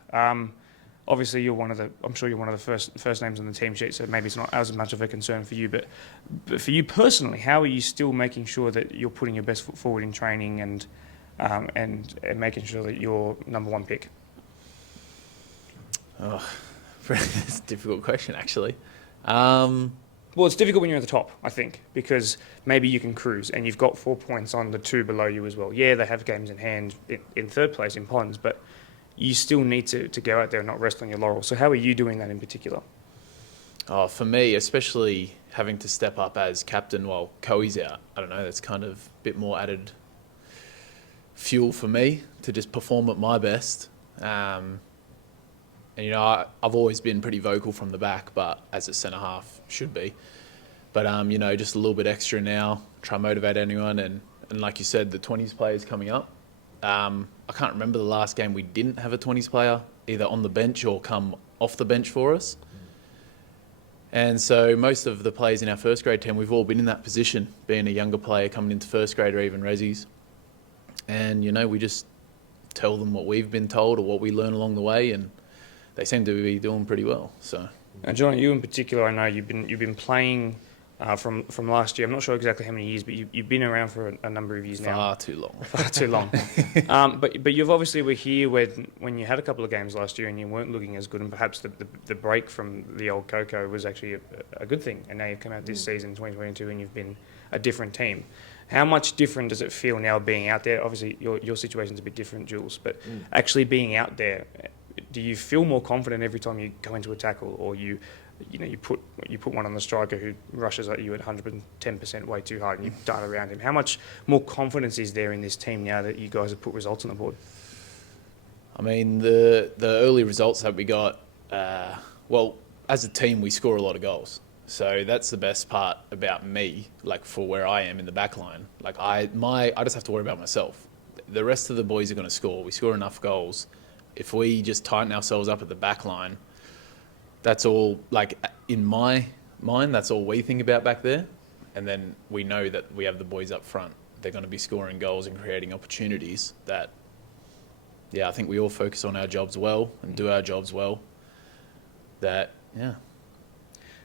obviously, I'm sure you're one of the first names on the team sheet, so maybe it's not as much of a concern for you. But for you personally, how are you still making sure that you're putting your best foot forward in training and making sure that you're number one pick? Oh, that's a difficult question, actually. Well, it's difficult when you're at the top, I think, because maybe you can cruise and you've got 4 points on the 2 below you as well. Yeah, they have games in hand in third place in Ponds, but you still need to go out there and not rest on your laurels. So how are you doing that in particular? Oh, for me, especially having to step up as captain while Coe's out, I don't know, that's kind of a bit more added fuel for me to just perform at my best. And, I've always been pretty vocal from the back, but as a centre-half should be. But, just a little bit extra now, try to motivate anyone. And like you said, the 20s players coming up, I can't remember the last game we didn't have a 20s player either on the bench or come off the bench for us. And so most of the players in our first grade team, we've all been in that position, being a younger player coming into first grade or even resis. And, we just tell them what we've been told or what we learn along the way, and they seem to be doing pretty well. So, And John, you in particular, I know you've been playing from last year. I'm not sure exactly how many years, but you've been around for a number of years now. far too long. Far too long. But you've obviously were here when you had a couple of games last year and you weren't looking as good, and perhaps the break from the old Coco was actually a good thing. And now you've come out this season, 2022, and you've been a different team. How much different does it feel now being out there? Obviously, your situation's a bit different, Jules, but actually being out there, do you feel more confident every time you go into a tackle, or you put one on the striker who rushes at you at 110% way too hard and you dart around him? How much more confidence is there in this team now that you guys have put results on the board? I mean, the early results that we got, as a team, we score a lot of goals. So that's the best part about me, like for where I am in the back line. Like I just have to worry about myself. The rest of the boys are going to score. We score enough goals. If we just tighten ourselves up at the back line, that's all, like in my mind, that's all we think about back there. And then we know that we have the boys up front. They're going to be scoring goals and creating opportunities that, I think we all focus on our jobs well and do our jobs well.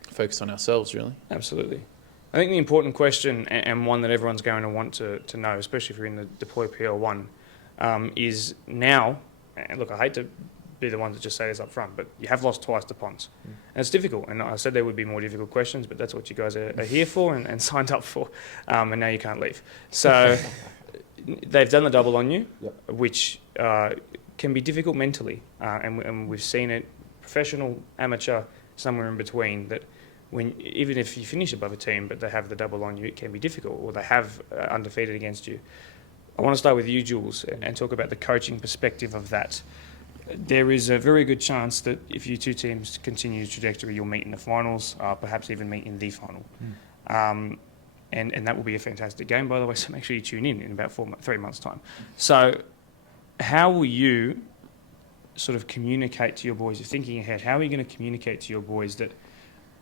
Focus on ourselves, really. Absolutely. I think the important question, and one that everyone's going to want to know, especially if you're in the Deploy PL1, is now, and look, I hate to be the one to just say this up front, but you have lost twice to Ponds. And it's difficult, and I said there would be more difficult questions, but that's what you guys are here for and signed up for, and now you can't leave. So they've done the double on you, which can be difficult mentally, and we've seen it, professional, amateur, somewhere in between, that even if you finish above a team but they have the double on you, it can be difficult, or they have undefeated against you. I want to start with you, Jules, and talk about the coaching perspective of that. There is a very good chance that if you two teams continue the trajectory, you'll meet in the finals, perhaps even meet in the final. And that will be a fantastic game, by the way, so make sure you tune in about 3 months' time. So how will you sort of communicate to your boys, you're thinking ahead, how are you going to communicate to your boys that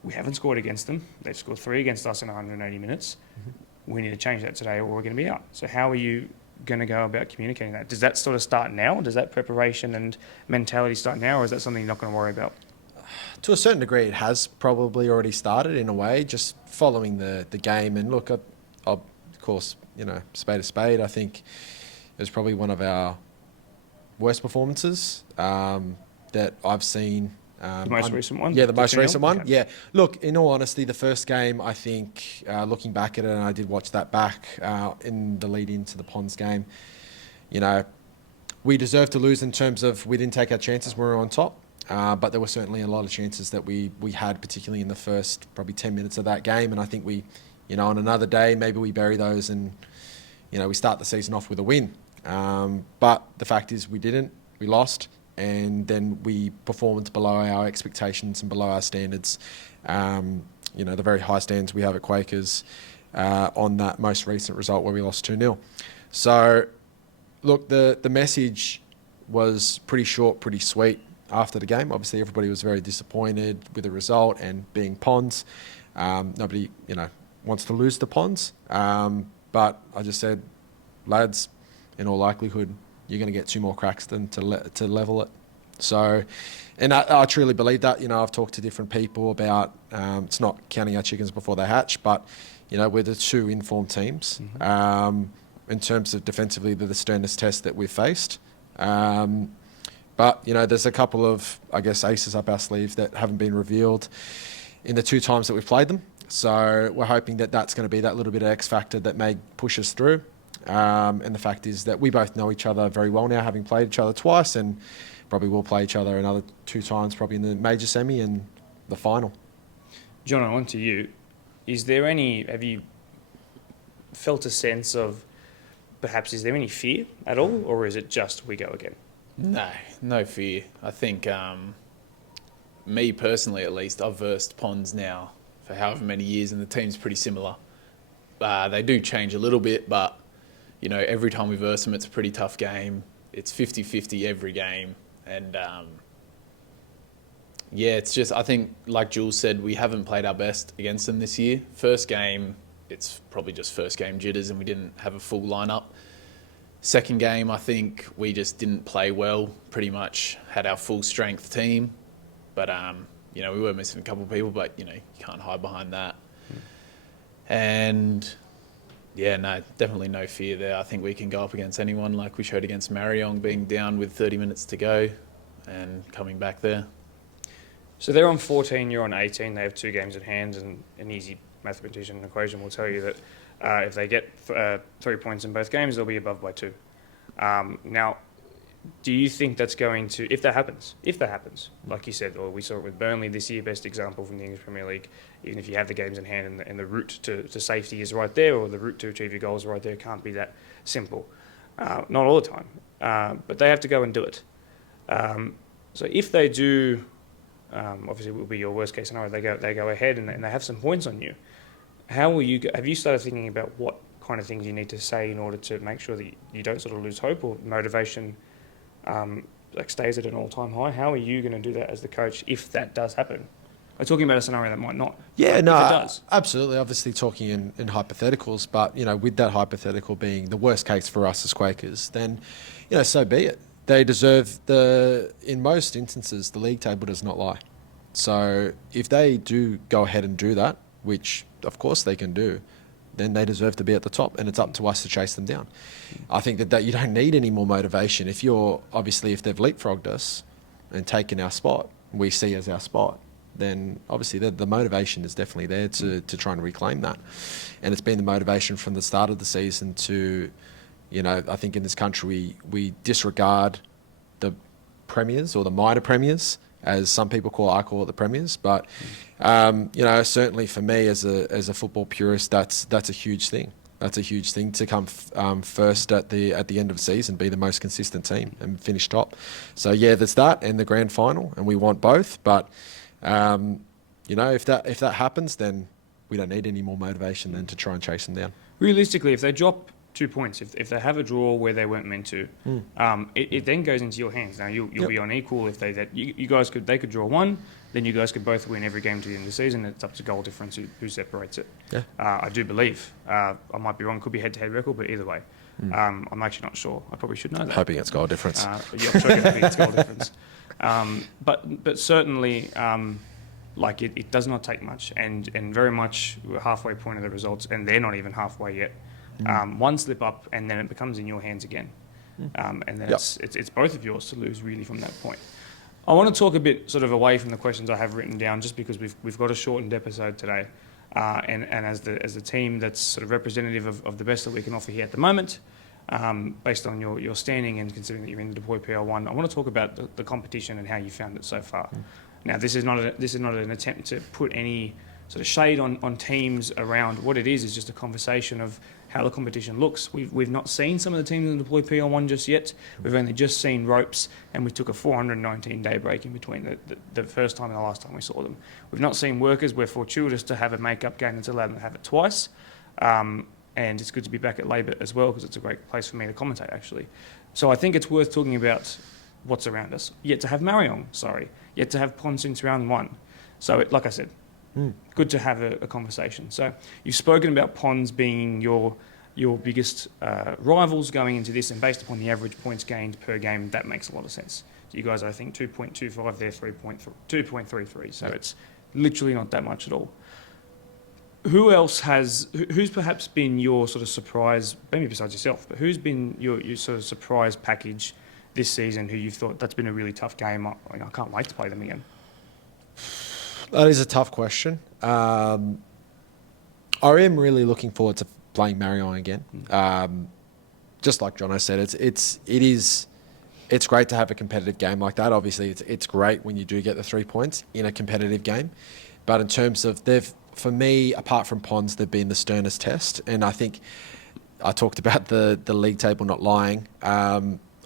we haven't scored against them, they've scored 3 against us in 180 minutes, we need to change that today or we're going to be out? So how are you going to go about communicating that? Does that sort of start now? Does that preparation and mentality start now, or is that something you're not going to worry about? To a certain degree, it has probably already started in a way, just following the game. And look, of course, spade to spade, I think it was probably one of our worst performances that I've seen. The most recent one? Yeah, the most recent one. Okay. Yeah. Look, in all honesty, the first game, I think, looking back at it, and I did watch that back in the lead into the Ponds game, we deserved to lose in terms of we didn't take our chances when we were on top. But there were certainly a lot of chances that we had, particularly in the first probably 10 minutes of that game. And I think we, on another day, maybe we bury those and, we start the season off with a win. But the fact is we didn't. We lost. And then we performed below our expectations and below our standards. The very high standards we have at Quakers on that most recent result where we lost 2-0. So, look, the message was pretty short, pretty sweet after the game. Obviously, everybody was very disappointed with the result and being Ponds. Nobody, wants to lose to Ponds. But I just said, lads, in all likelihood, you're going to get 2 more cracks than to level it. So, and I truly believe that. I've talked to different people about, it's not counting our chickens before they hatch, but, we're the 2 informed teams. In terms of defensively, they're the sternest test that we've faced. But, there's a couple of, aces up our sleeves that haven't been revealed in the 2 times that we've played them. So we're hoping that that's going to be that little bit of X factor that may push us through. And the fact is that we both know each other very well now, having played each other twice, and probably will play each other another 2 times, probably in the major semi and the final. John, on to you. Have you felt a sense of, perhaps, is there any fear at all, or is it just we go again? No fear. I think, me personally at least, I've versed Ponds now for however many years, and the team's pretty similar. They do change a little bit, but every time we verse them, it's a pretty tough game. It's 50-50 every game. And, it's just, I think, like Jules said, we haven't played our best against them this year. First game, it's probably just first game jitters and we didn't have a full lineup. Second game, I think we just didn't play well, pretty much had our full strength team. But, we were missing a couple of people, but, you can't hide behind that. And, definitely no fear there. I think we can go up against anyone like we showed against Marion, being down with 30 minutes to go and coming back there. So they're on 14, you're on 18. They have 2 games at hand, and an easy mathematician equation will tell you that if they get 3 points in both games, they'll be above by 2. Now, do you think that's going to, if that happens, like you said, or we saw it with Burnley this year, best example from the English Premier League, even if you have the games in hand and the route to safety is right there, or the route to achieve your goals is right there, it can't be that simple. Not all the time, but they have to go and do it. So if they do, obviously it will be your worst case scenario, they go ahead and they have some points on you. How will you, have you started thinking about what kind of things you need to say in order to make sure that you don't sort of lose hope, or motivation stays at an all-time high? How are you going to do that as the coach if that does happen? I'm talking about a scenario that might not. Yeah, if no, it does. absolutely. Obviously talking in hypotheticals, but, with that hypothetical being the worst case for us as Quakers, then, so be it. They deserve in most instances, the league table does not lie. So if they do go ahead and do that, which of course they can do, then they deserve to be at the top, and it's up to us to chase them down. I think that you don't need any more motivation. If they've leapfrogged us and taken our spot, we see as our spot, then obviously the motivation is definitely there to try and reclaim that. And it's been the motivation from the start of the season to, I think in this country we disregard the premiers or the minor premiers, as some people I call it the premiers. But, certainly for me as a football purist, that's a huge thing. That's a huge thing to come first at the end of the season, be the most consistent team and finish top. So there's that and the grand final, and we want both. But if that happens, then we don't need any more motivation than to try and chase them down. Realistically, if they drop 2 points, if they have a draw where they weren't meant to, it then goes into your hands. Now you'll be on equal if they could draw 1, then you guys could both win every game to the end of the season. It's up to goal difference who separates it. Yeah. I do believe. I might be wrong. Could be head-to-head record, but either way, I'm actually not sure. I probably should know that. Hoping it's goal difference. I'm sure it's goal difference. But certainly, it does not take much, and very much we're halfway point of the results, and they're not even halfway yet. One slip up, and then it becomes in your hands again, and then it's both of yours to lose really from that point. I want to talk a bit sort of away from the questions I have written down, just because we've got a shortened episode today, and as the team that's sort of representative of the best that we can offer here at the moment, based on your standing and considering that you're in the Deploy PL1, I want to talk about the competition and how you found it so far. Now, this is not an attempt to put any sort of shade on teams around. What it is just a conversation of how the competition looks. We've not seen some of the teams in the Deploy PL1 just yet. We've only just seen Ropes, and we took a 419-day break in between the first time and the last time we saw them. We've not seen Workers. We're fortuitous to have a make-up game that's allowed them to have it twice. And it's good to be back at Labour as well, because it's a great place for me to commentate, actually. So I think it's worth talking about what's around us. Yet to have Marion, yet to have Pond since round 1. So, like I said, good to have a conversation. So you've spoken about Ponds being your biggest rivals going into this, and based upon the average points gained per game, that makes a lot of sense. So you guys, I think, 2.25 there, 2.33. So it's literally not that much at all. Who's perhaps been your sort of surprise, maybe besides yourself, but who's been your sort of surprise package this season who you thought that's been a really tough game? I can't wait to play them again. That is a tough question. I am really looking forward to playing Marion again. Just like Jono said, it's great to have a competitive game like that. Obviously, it's great when you do get the 3 points in a competitive game. But in terms of for me, apart from Ponds, they've been the sternest test. And I think I talked about the league table not lying.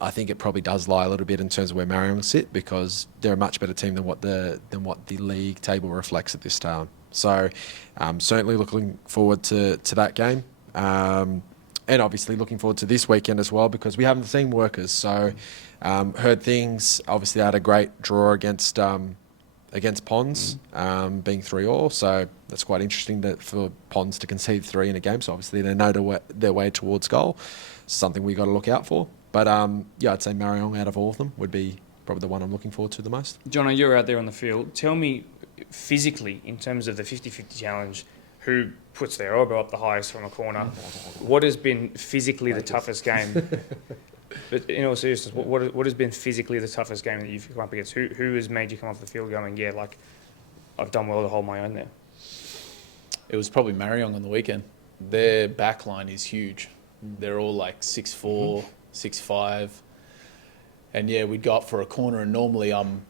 I think it probably does lie a little bit in terms of where Marion sit, because they're a much better team than what the league table reflects at this time. So certainly looking forward to that game. and obviously looking forward to this weekend as well because we haven't seen Workers. So heard things. Obviously, they had a great draw against Ponds, being 3-3. So that's quite interesting for Ponds to concede 3 in a game. So obviously they know their way towards goal. Something we got to look out for. But yeah, I'd say Marion out of all of them would be probably the one I'm looking forward to the most. Jono, you're out there on the field. Tell me, physically, in terms of the 50-50 challenge, who puts their elbow up the highest from a corner? What has been physically the toughest game? But in all seriousness, what has been physically the toughest game that you've come up against? Who has made you come off the field going, yeah, like, I've done well to hold my own there? It was probably Marion on the weekend. Their back line is huge. They're all like 6'4", 6'5". And yeah, we'd go up for a corner, and normally I'm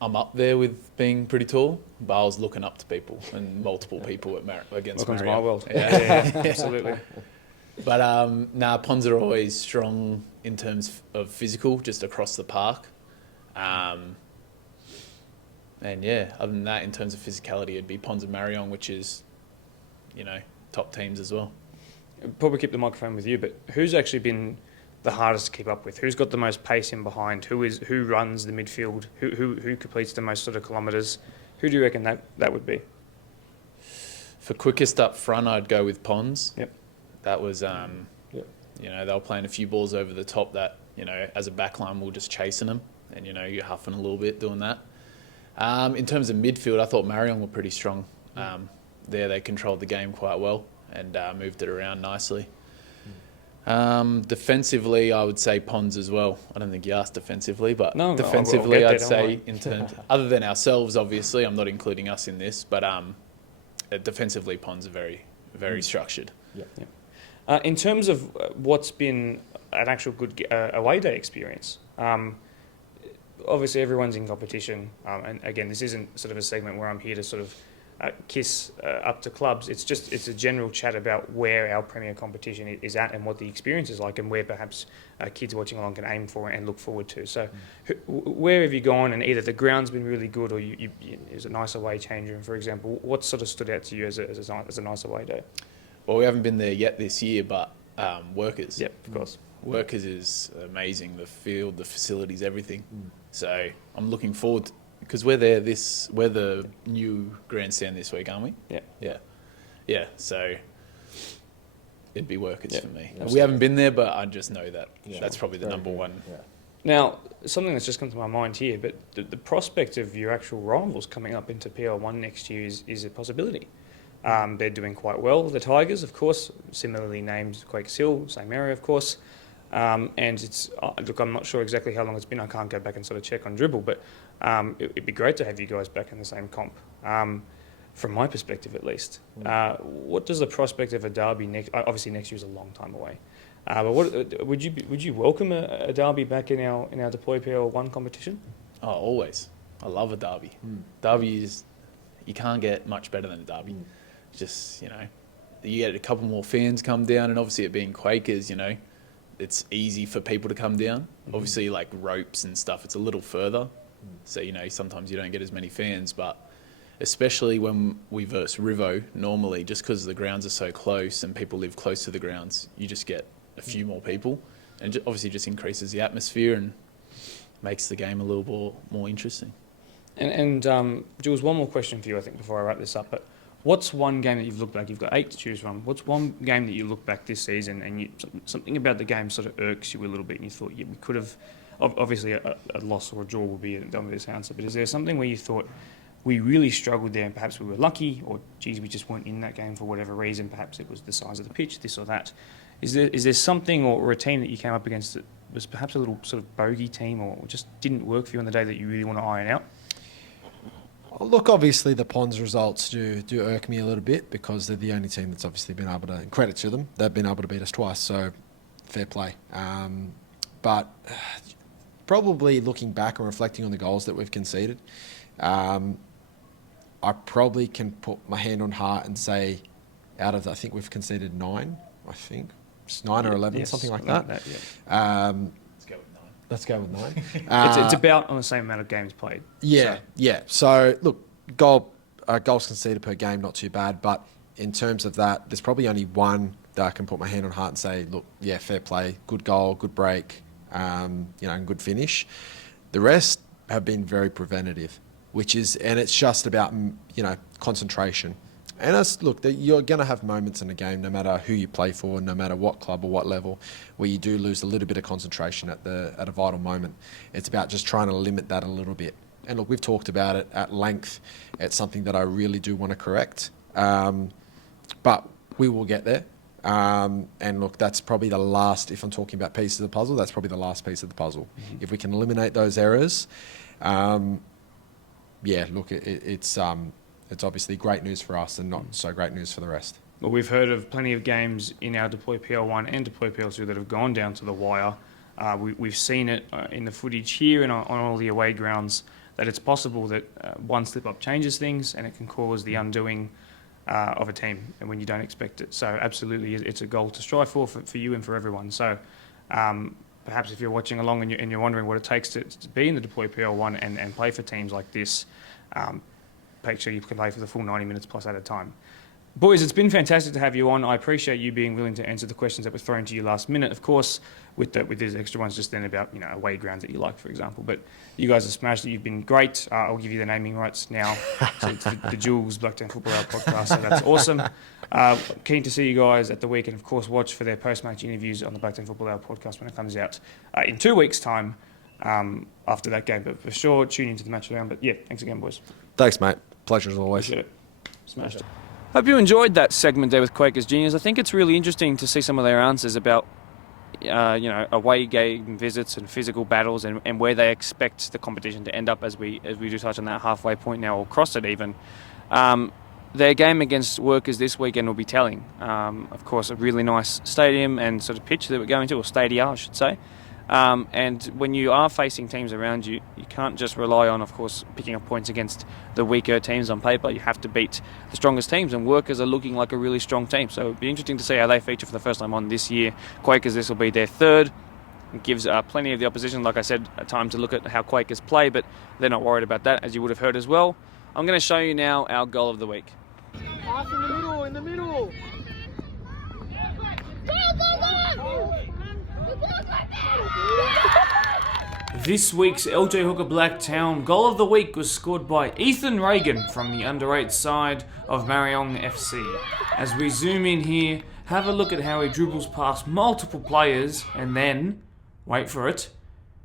up there with being pretty tall, but I was looking up to people and multiple people against Welcome Marion. to my world. Yeah. Absolutely. But Ponds are always strong in terms of physical, just across the park. And yeah, other than that, in terms of physicality, it'd be Ponds and Marion, which is, top teams as well. Probably keep the microphone with you, but who's actually been the hardest to keep up with? Who's got the most pace in behind? Who runs the midfield? Who completes the most sort of kilometres? Who do you reckon that would be? For quickest up front, I'd go with Ponds. Yep. That was, they were playing a few balls over the top that, as a backline, we're just chasing them. And, you're huffing a little bit doing that. In terms of midfield, I thought Marion were pretty strong. There, they controlled the game quite well and moved it around nicely. Defensively, I would say Ponds as well. I don't think you asked defensively, but defensively, I'd say in terms, other than ourselves, obviously, I'm not including us in this, but defensively, Ponds are very, very structured. Yeah. In terms of what's been an actual good away day experience, obviously everyone's in competition, and again, this isn't sort of a segment where I'm here to sort of kiss up to clubs. It's a general chat about where our premier competition is at and what the experience is like, and where perhaps kids watching along can aim for and look forward to. So where have you gone, and either the ground's been really good, or is a nice away change room, for example? What sort of stood out to you as a nice away day? Well, we haven't been there yet this year, but Workers. Yep, of course. Workers is amazing. The field, the facilities, everything. So I'm looking forward to, because we're the new grandstand this week, aren't we? Yeah. So it'd be Workers for me. Absolutely. We haven't been there, but I just know that that's probably the number one. Yeah. Now, something that's just come to my mind here, but the prospect of your actual rivals coming up into PL1 next year is a possibility. They're doing quite well. The Tigers, of course, similarly named Quakers Hill, same area, of course. And it's look, I'm not sure exactly how long it's been. I can't go back and sort of check on Dribble, but it'd be great to have you guys back in the same comp, from my perspective at least. What does the prospect of a derby obviously next year is a long time away, but what would you welcome a derby back in our Deploy PL1 competition? Oh, always. I love a derby. Derby is, you can't get much better than a derby. Just, you get a couple more fans come down, and obviously it being Quakers, it's easy for people to come down. Obviously, like ropes and stuff, it's a little further. So, sometimes you don't get as many fans, but especially when we verse Rivo, normally, just because the grounds are so close and people live close to the grounds, you just get a few more people. And obviously just increases the atmosphere and makes the game a little more interesting. And Jules, one more question for you, I think, before I wrap this up. But what's one game that you've looked back? You've got 8 to choose from. What's one game that you look back this season and something about the game sort of irks you a little bit, and you thought, we could have, obviously a loss or a draw would be an obvious answer, but is there something where you thought we really struggled there and perhaps we were lucky, or geez, we just weren't in that game for whatever reason? Perhaps it was the size of the pitch, this or that. Is there something or a team that you came up against that was perhaps a little sort of bogey team, or just didn't work for you on the day that you really want to iron out? Look, obviously the Ponds results do irk me a little bit, because they're the only team that's obviously been able to, and credit to them, they've been able to beat us twice, so fair play. But probably looking back and reflecting on the goals that we've conceded, I probably can put my hand on heart and say, out of, I think we've conceded 9, it's 9 or 11, yes, something like that. Let's go with 9. It's about on the same amount of games played. Yeah. So look, goals conceded per game, not too bad. But in terms of that, there's probably only one that I can put my hand on heart and say, look, yeah, fair play, good goal, good break, and good finish. The rest have been very preventative, and it's just about, concentration. And you're going to have moments in a game, no matter who you play for, no matter what club or what level, where you do lose a little bit of concentration at a vital moment. It's about just trying to limit that a little bit. And look, we've talked about it at length. It's something that I really do want to correct. But we will get there. And look, that's probably the last, if I'm talking about pieces of the puzzle, that's probably the last piece of the puzzle. Mm-hmm. If we can eliminate those errors, it's obviously great news for us and not so great news for the rest. Well, we've heard of plenty of games in our Deploy PL1 and Deploy PL2 that have gone down to the wire. We've seen it in the footage here and on all the away grounds that it's possible that one slip-up changes things and it can cause the undoing of a team and when you don't expect it. So absolutely, it's a goal to strive for you and for everyone. So perhaps if you're watching along and you're wondering what it takes to be in the Deploy PL1 and play for teams like this, make sure you can play for the full 90 minutes plus at a time. Boys, it's been fantastic to have you on. I appreciate you being willing to answer the questions that were thrown to you last minute. Of course, with these extra ones just then about away grounds that you like, for example. But you guys have smashed it. You've been great. I'll give you the naming rights now. So it's the Jules Blacktown Football Hour podcast. So that's awesome. Keen to see you guys at the week, and of course watch for their post-match interviews on the Blacktown Football Hour podcast when it comes out in 2 weeks' time after that game. But for sure, tune into the match around. But yeah, thanks again, boys. Thanks, mate. Pleasure as always. Appreciate it. Smashed it. Hope you enjoyed that segment there with Quakers Juniors. I think it's really interesting to see some of their answers about, away game visits and physical battles and where they expect the competition to end up as we do touch on that halfway point now or cross it even. Their game against Workers this weekend will be telling. Of course, a really nice stadium and sort of pitch that we're going to, or stadia, I should say. And when you are facing teams around you, you can't just rely on, of course, picking up points against the weaker teams on paper. You have to beat the strongest teams, and Workers are looking like a really strong team. So it'll be interesting to see how they feature for the first time on this year. Quakers, this will be their third. It gives plenty of the opposition, like I said, a time to look at how Quakers play, but they're not worried about that, as you would have heard as well. I'm going to show you now our goal of the week. Pass in the middle. Go! This week's LJ Hooker Blacktown goal of the week was scored by Ethan Reagan from the under-8 side of Mariong FC. As we zoom in here, have a look at how he dribbles past multiple players and then, wait for it,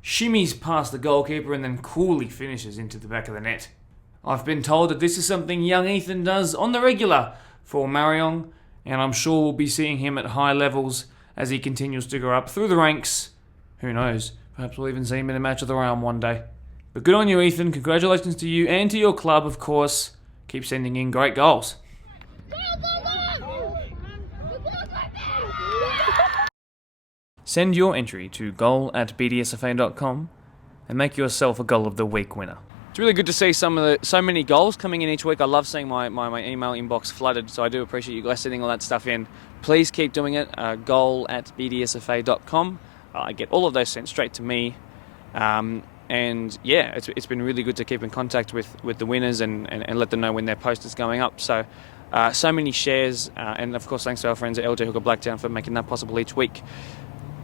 shimmies past the goalkeeper and then coolly finishes into the back of the net. I've been told that this is something young Ethan does on the regular for Mariong, and I'm sure we'll be seeing him at high levels as he continues to go up through the ranks. Who knows? Perhaps we'll even see him in a match of the round one day. But good on you, Ethan. Congratulations to you and to your club, of course. Keep sending in great goals. Send your entry to goal@bdsfa.com and make yourself a goal of the week winner. It's really good to see so many goals coming in each week. I love seeing my email inbox flooded, so I do appreciate you guys sending all that stuff in. Please keep doing it. Goal@bdsfa.com. I get all of those sent straight to me. And yeah, it's been really good to keep in contact with the winners and let them know when their post is going up. So many shares, and of course thanks to our friends at LJ Hooker Blacktown for making that possible each week.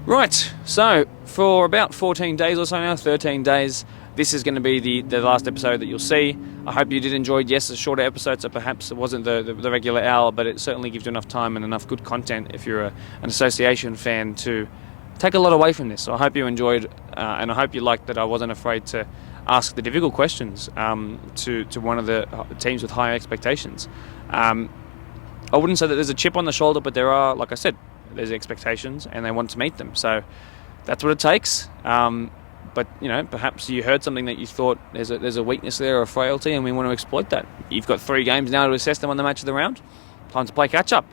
Right, so for about 14 days or so now, 13 days, this is going to be the last episode that you'll see. I hope you did enjoy. Yes, a shorter episode, so perhaps it wasn't the regular hour, but it certainly gives you enough time and enough good content if you're an association fan to take a lot away from this. So I hope you enjoyed, and I hope you liked that I wasn't afraid to ask the difficult questions to one of the teams with higher expectations. I wouldn't say that there's a chip on the shoulder, but there are, like I said, there's expectations and they want to meet them. So that's what it takes. But perhaps you heard something that you thought there's a weakness there or a frailty, and we want to exploit that. You've got 3 games now to assess them on the match of the round. Time to play catch up.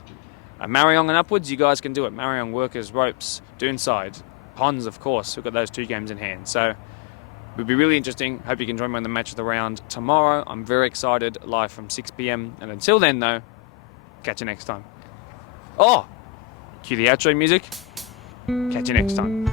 Mariong and upwards, you guys can do it. Mariong, Workers, Ropes, Doonside, Ponds, of course. We've got those 2 games in hand. So it would be really interesting. Hope you can join me on the match of the round tomorrow. I'm very excited, live from 6 p.m. And until then, though, catch you next time. Oh, cue the outro music. Catch you next time.